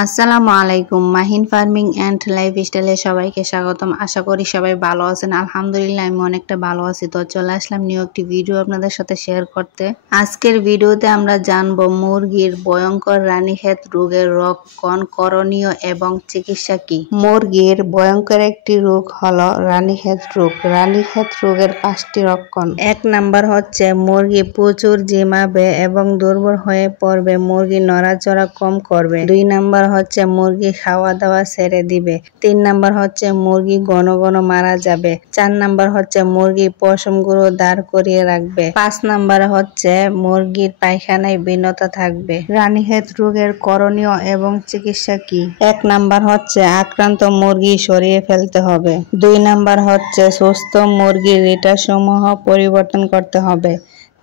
আসসালামু আলাইকুম। Mahin farming and লাইফস্টাইলে সবাইকে স্বাগতম। আশা করি সবাই ভালো আছেন। আলহামদুলিল্লাহ আমি অনেকটা ভালো আছি। তো চলে আসলাম নিউ একটি ভিডিও আপনাদের সাথে শেয়ার করতে। আজকের ভিডিওতে আমরা জানবো মুরগির ভয়ঙ্কর রানীক্ষেত রোগের লক্ষণ, করণীয় এবং চিকিৎসা কি। মুরগির ভয়ঙ্কর একটি রোগ হলো রানীক্ষেত রোগ। রানীক্ষেত রোগের 5টি লক্ষণ। 1 নাম্বার হচ্ছে মুরগি প্রচুর ঝিমাবে এবং দুর্বল হয়ে পড়বে, মুরগি নড়াচড়া কম করবে। 2 নাম্বার হচ্ছে মুরগি খাওয়া দাওয়া ছেড়ে দিবে। 3 নাম্বার হচ্ছে মুরগি ঘন ঘন মারা যাবে। 4 নাম্বার হচ্ছে মুরগি পশমগুলো দাঁড় করিয়ে রাখবে। 5 নাম্বার হচ্ছে মুরগির পায়খানায় ভিন্নতা থাকবে। রানীক্ষেত রোগের করণীয় এবং চিকিৎসা কি। 1 নাম্বার হচ্ছে আক্রান্ত মুরগি সরিয়ে ফেলতে হবে। 2 নাম্বার হচ্ছে সুস্থ মুরগির লিটার সমূহ পরিবর্তন করতে হবে।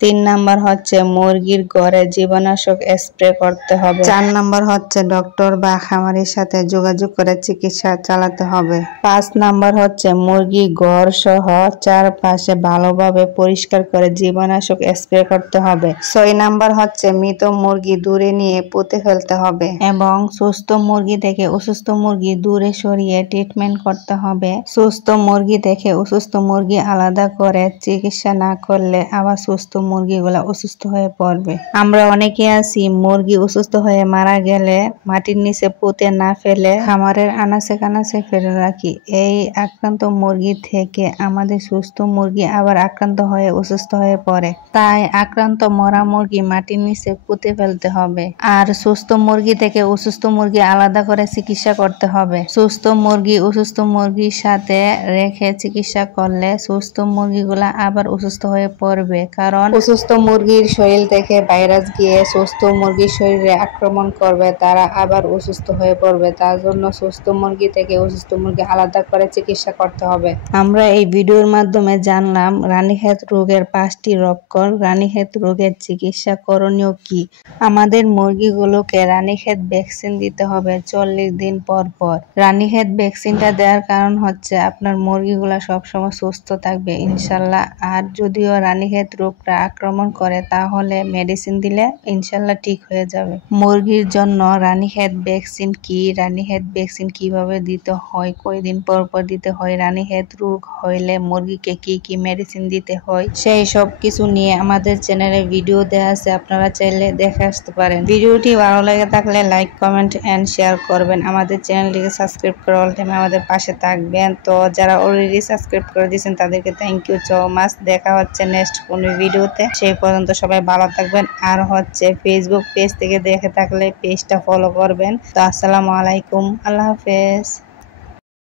3 নাম্বার হচ্ছে মুরগির ঘরে জীবাণুনাশক স্প্রে করতে হবে। 4 নাম্বার হচ্ছে ডক্টর বা খামারির সাথে যোগাযোগ করে চিকিৎসা চালাতে হবে। 5 নাম্বার হচ্ছে মুরগি ঘর সহ চারপাশে ভালোভাবে পরিষ্কার করে জীবাণুনাশক স্প্রে করতে হবে। 6 নাম্বার হচ্ছে মৃত মুরগি দূরে নিয়ে পুঁতে ফেলতে হবে এবং সুস্থ মুরগি থেকে অসুস্থ মুরগি দূরে সরিয়ে ট্রিটমেন্ট করতে হবে। সুস্থ মুরগি থেকে অসুস্থ মুরগি আলাদা করে চিকিৎসা না করলে আবার সুস্থ মুরগিগুলা অসুস্থ হয়ে পড়বে। আমরা অনেকে আছি মুরগি অসুস্থ হয়ে মারা গেলে মাটির নিচে পুঁতে না ফেলে খামারের আনাচে কানাচে ফেলে রাখি। এই আক্রান্ত মুরগি থেকে আমাদের সুস্থ মুরগি আবার আক্রান্ত হয়ে অসুস্থ হয়ে পড়ে। তাই আক্রান্ত মরা মুরগি মাটির নিচে পুঁতে ফেলতে হবে আর সুস্থ মুরগি থেকে অসুস্থ মুরগি আলাদা করে চিকিৎসা করতে হবে। সুস্থ মুরগি অসুস্থ মুরগির সাথে রেখে চিকিৎসা করলে সুস্থ মুরগিগুলা আবার অসুস্থ হয়ে পড়বে, কারণ অসুস্থ মুরগির শরীর থেকে ভাইরাস গিয়ে সুস্থ মুরগির শরীরে আক্রমণ করবে, তারা আবার অসুস্থ হয়ে পড়বে। তার জন্য সুস্থ মুরগি থেকে অসুস্থ মুরগি আলাদা করে চিকিৎসা করতে হবে। আমরা এই ভিডিওর মাধ্যমে জানলাম রানীক্ষেত রোগের 5টি লক্ষণ, রানীক্ষেত রোগের চিকিৎসা করণীয় কি। আমাদের মুরগিগুলোকে রানীক্ষেত ভ্যাকসিন দিতে হবে 40 দিন পর পর। রানীক্ষেত ভ্যাকসিনটা দেওয়ার কারণ হচ্ছে আপনার মুরগিগুলা সবসময় সুস্থ থাকবে ইনশাল্লাহ। আর যদিও রানীক্ষেত রোগটা আক্রমণ করে তাহলে মেডিসিন দিলে ইনশাল্লাহ ঠিক হয়ে যাবে। মুরগির জন্য রানীক্ষেত ভ্যাকসিন কি, রানীক্ষেত ভ্যাকসিন কিভাবে দিতে হয়, কয়দিন পর পর দিতে হয়, রানীক্ষেত রোগ হইলে মুরগিকে কি কি মেডিসিন দিতে হয়, সেই সব কিছু নিয়ে আমাদের চ্যানেলে ভিডিও দেওয়া আছে, আপনারা চাইলে দেখে আসতে পারেন। ভিডিওটি ভালো লেগে থাকলে লাইক, কমেন্ট এন্ড শেয়ার করবেন। আমাদের চ্যানেলটিকে সাবস্ক্রাইব করে অল টাইম আমাদের পাশে থাকবেন। তো যারা অলরেডি সাবস্ক্রাইব করে দিয়েছেন তাদেরকে থ্যাংক ইউ সো মাচ। দেখা হচ্ছে নেক্সট কোনো ভিডিওতে। সেই পর্যন্ত সবাই ভালো থাকবেন। আর হচ্ছে ফেসবুক পেজ থেকে দেখে থাকলে পেজটা ফলো করবেন। তো আসসালামু আলাইকুম, আল্লাহ হাফেজ।